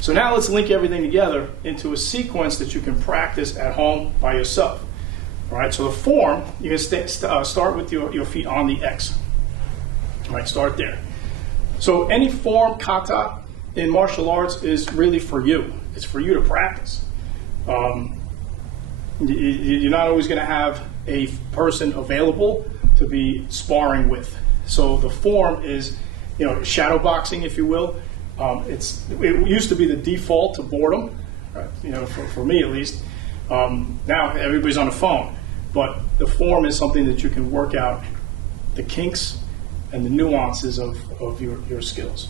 So now let's link everything together into a sequence that you can practice at home by yourself. All right, so the form, you can start with your feet on the X. All right, start there. So any form, kata, in martial arts is really for you. It's for you to practice. You're not always going to have a person available to be sparring with. So the form is, shadow boxing, if you will. It used to be the default to boredom, right? For me at least. Now everybody's on the phone, but the form is something that you can work out the kinks and the nuances of your skills.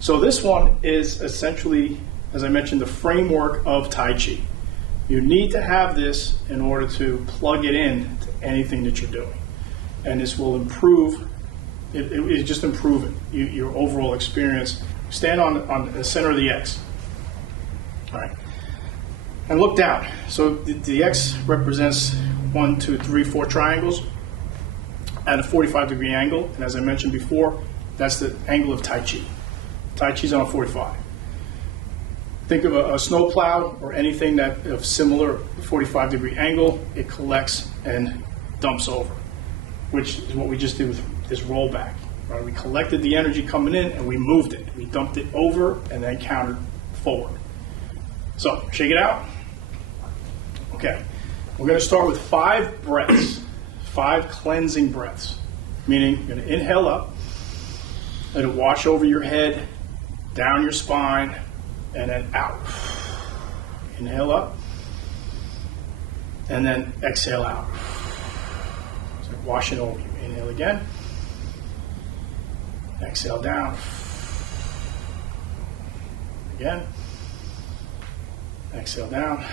So this one is essentially, as I mentioned, the framework of Tai Chi. You need to have this in order to plug it in to anything that you're doing. And this will improve, it just improve it, your overall experience. Stand on the center of the X. All right. And look down. So the X represents 1, 2, 3, 4 triangles at a 45-degree angle. And as I mentioned before, that's the angle of Tai Chi. Tai Chi's on a 45. Think of a snowplow or anything that of similar 45-degree angle, it collects and dumps over, which is what we just did with this rollback. Right? We collected the energy coming in and we moved it. We dumped it over and then countered forward. So, shake it out. Okay. We're going to start with 5 breaths, 5 cleansing breaths, meaning you're going to inhale up, let it wash over your head, down your spine, and then out. Inhale up, and then exhale out. So wash it over you. Inhale again. Exhale down. Again. Exhale down.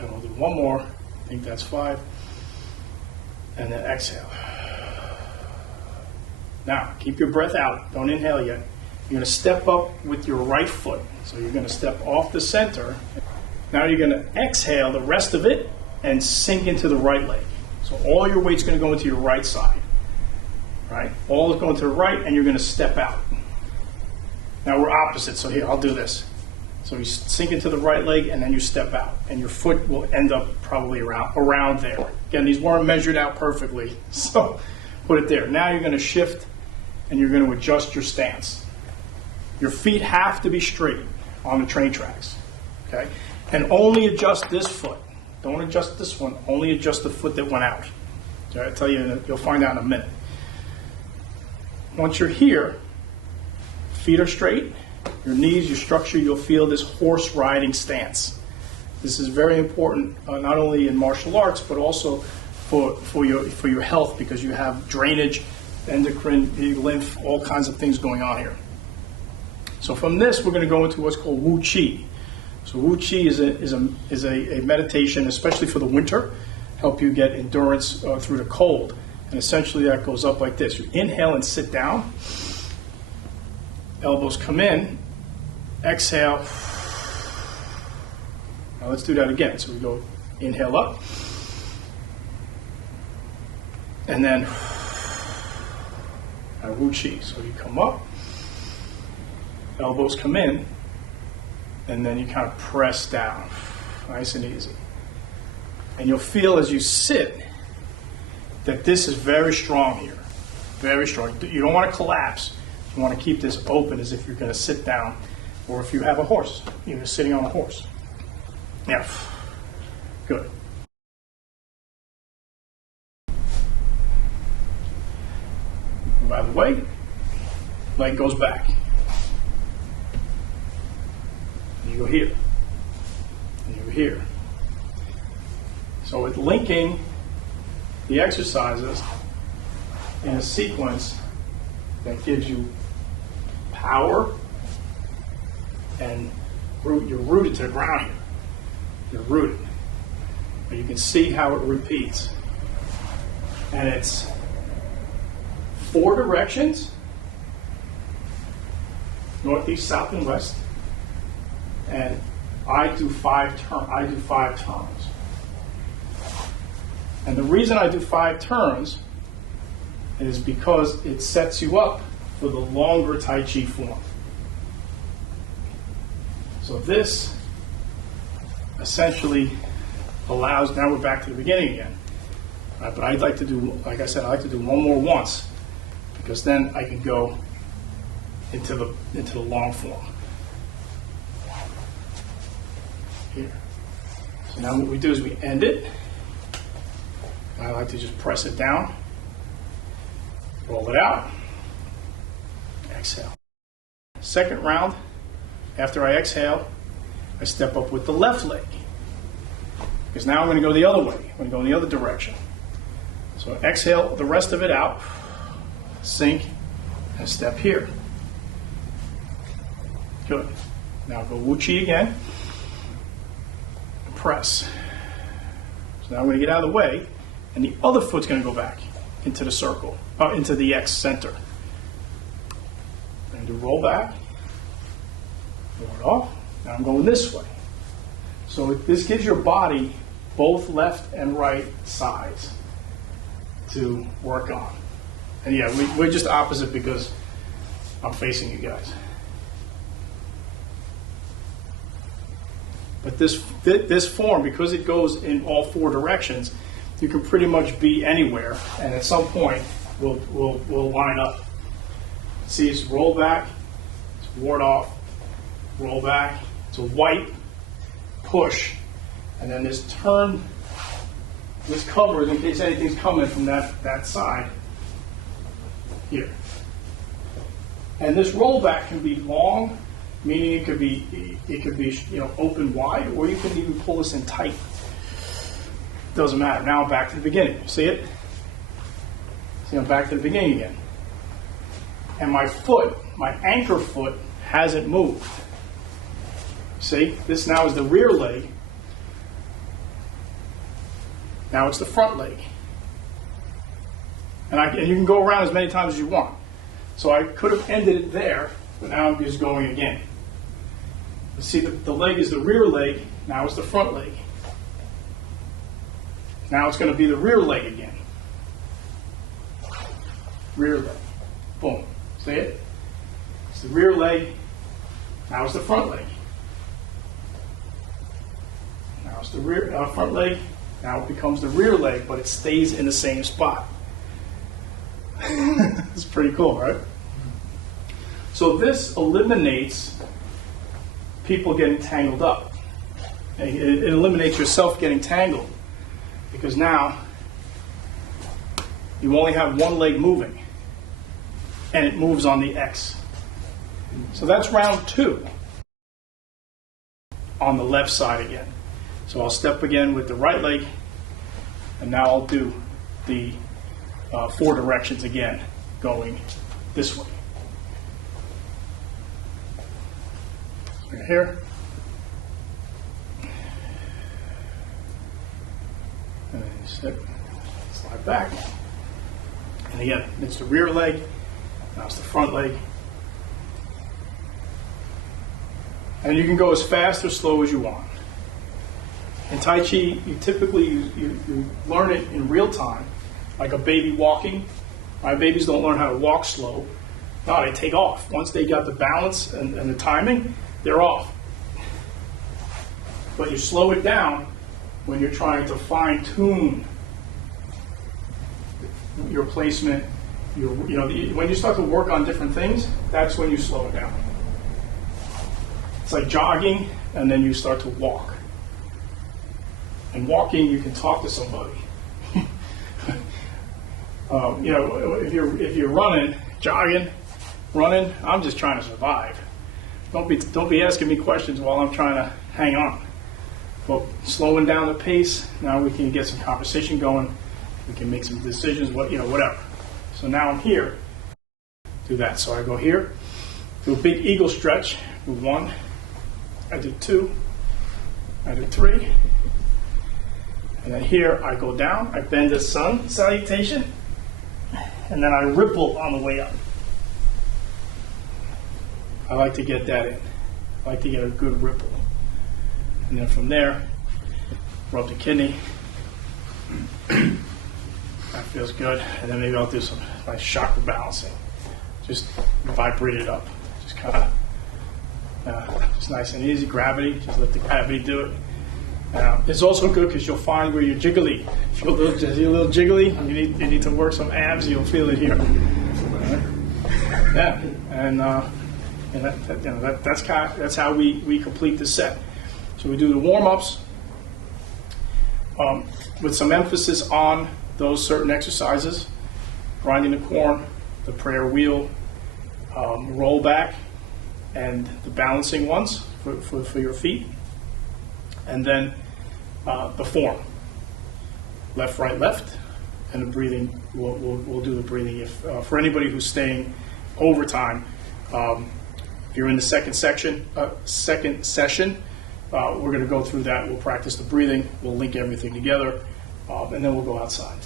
And we'll do one more. I think that's 5. And then exhale. Now, keep your breath out. Don't inhale yet. You're going to step up with your right foot. So you're going to step off the center. Now you're going to exhale the rest of it and sink into the right leg. So all your weight's going to go into your right side. Right? All is going to the right, and you're going to step out. Now we're opposite. So here, I'll do this. So you sink into the right leg, and then you step out. And your foot will end up probably around there. Again, these weren't measured out perfectly. So put it there. Now you're going to shift, and you're going to adjust your stance. Your feet have to be straight on the train tracks, okay? And only adjust this foot. Don't adjust this one. Only adjust the foot that went out. Okay? I'll tell you, you'll find out in a minute. Once you're here, feet are straight, your knees, your structure, you'll feel this horse riding stance. This is very important, not only in martial arts, but also for your health, because you have drainage, endocrine, lymph, all kinds of things going on here. So from this, we're going to go into what's called Wu Chi. So Wu Chi is a meditation, especially for the winter, help you get endurance through the cold. And essentially that goes up like this. You inhale and sit down. Elbows come in. Exhale. Now let's do that again. So we go inhale up. And then Wu Chi. So you come up. Elbows come in, and then you kind of press down, nice and easy. And you'll feel as you sit that this is very strong here, very strong. You don't want to collapse. You want to keep this open as if you're going to sit down, or if you have a horse, you're sitting on a horse. Yeah, good. And by the way, leg goes back. You go here, and you go here. So with linking the exercises in a sequence that gives you power, and you're rooted to the ground here. You're rooted. But you can see how it repeats. And it's 4 directions, northeast, south, and west. And I do 5 turns. And the reason I do 5 turns is because it sets you up for the longer Tai Chi form. So this essentially allows, now we're back to the beginning again. But I'd like to do, like I said, I like to do one more once, because then I can go into the long form. Here. So now what we do is we end it. I like to just press it down, roll it out, exhale. Second round, after I exhale, I step up with the left leg. Because now I'm going to go the other way. I'm going to go in the other direction. So exhale the rest of it out, sink, and step here. Good. Now go Wu-Chi again, and press. So now I'm going to get out of the way, and the other foot's going to go back into the circle, into the X center. I'm going to do roll back, roll it off. Now I'm going this way. So this gives your body both left and right sides to work on. And yeah, we're just opposite because I'm facing you guys. But this form, because it goes in all four directions, you can pretty much be anywhere, and at some point we'll line up. See, it's roll back, it's ward off, roll back, it's a wipe, push, and then this turn, this covers in case anything's coming from that side here. And this rollback can be long, meaning it could be open wide, or you can even pull this in tight. Doesn't matter. Now I'm back to the beginning. See it? See, I'm back to the beginning again. And my foot, my anchor foot, hasn't moved. See, this now is the rear leg. Now it's the front leg. And you can go around as many times as you want. So I could have ended it there, but now I'm just going again. See, the leg is the rear leg, now it's the front leg. Now it's going to be the rear leg again. Rear leg. Boom. See it? It's the rear leg, now it's the front leg. Now it's the front leg, now it becomes the rear leg, but it stays in the same spot. It's pretty cool, right? So this eliminates people getting tangled up. It eliminates yourself getting tangled, because now you only have one leg moving, and it moves on the X. So that's round 2 on the left side again. So I'll step again with the right leg, and now I'll do the 4 directions again, going this way. Right here. And then you step, slide back. And again, it's the rear leg, now it's the front leg. And you can go as fast or slow as you want. In Tai Chi, you typically you learn it in real time, like a baby walking. My babies don't learn how to walk slow. No, they take off. Once they got the balance and the timing, they're off. But you slow it down when you're trying to fine-tune your placement. When you start to work on different things, that's when you slow it down. It's like jogging, and then you start to walk. And walking, you can talk to somebody. If you're running, jogging, running, I'm just trying to survive. Don't be asking me questions while I'm trying to hang on. But slowing down the pace, now we can get some conversation going. We can make some decisions. Whatever. So now I'm here. Do that. So I go here, do a big eagle stretch. Do 1. I do 2. I do 3. And then here I go down. I bend the sun salutation, and then I ripple on the way up. I like to get that in. I like to get a good ripple. And then from there, rub the kidney. That feels good. And then maybe I'll do some nice chakra balancing. Just vibrate it up. Just kind of Just nice and easy. Gravity, just let the gravity do it. It's also good because you'll find where you're jiggly. If you're a little jiggly, you need to work some abs, you'll feel it here. Yeah, and that's how we complete the set. So we do the warm-ups with some emphasis on those certain exercises: grinding the corn, the prayer wheel, roll back, and the balancing ones for your feet. And then the form, left, right, left, and the breathing. We'll do the breathing. If for anybody who's staying overtime, if you're in the second session, we're going to go through that. We'll practice the breathing. We'll link everything together, and then we'll go outside.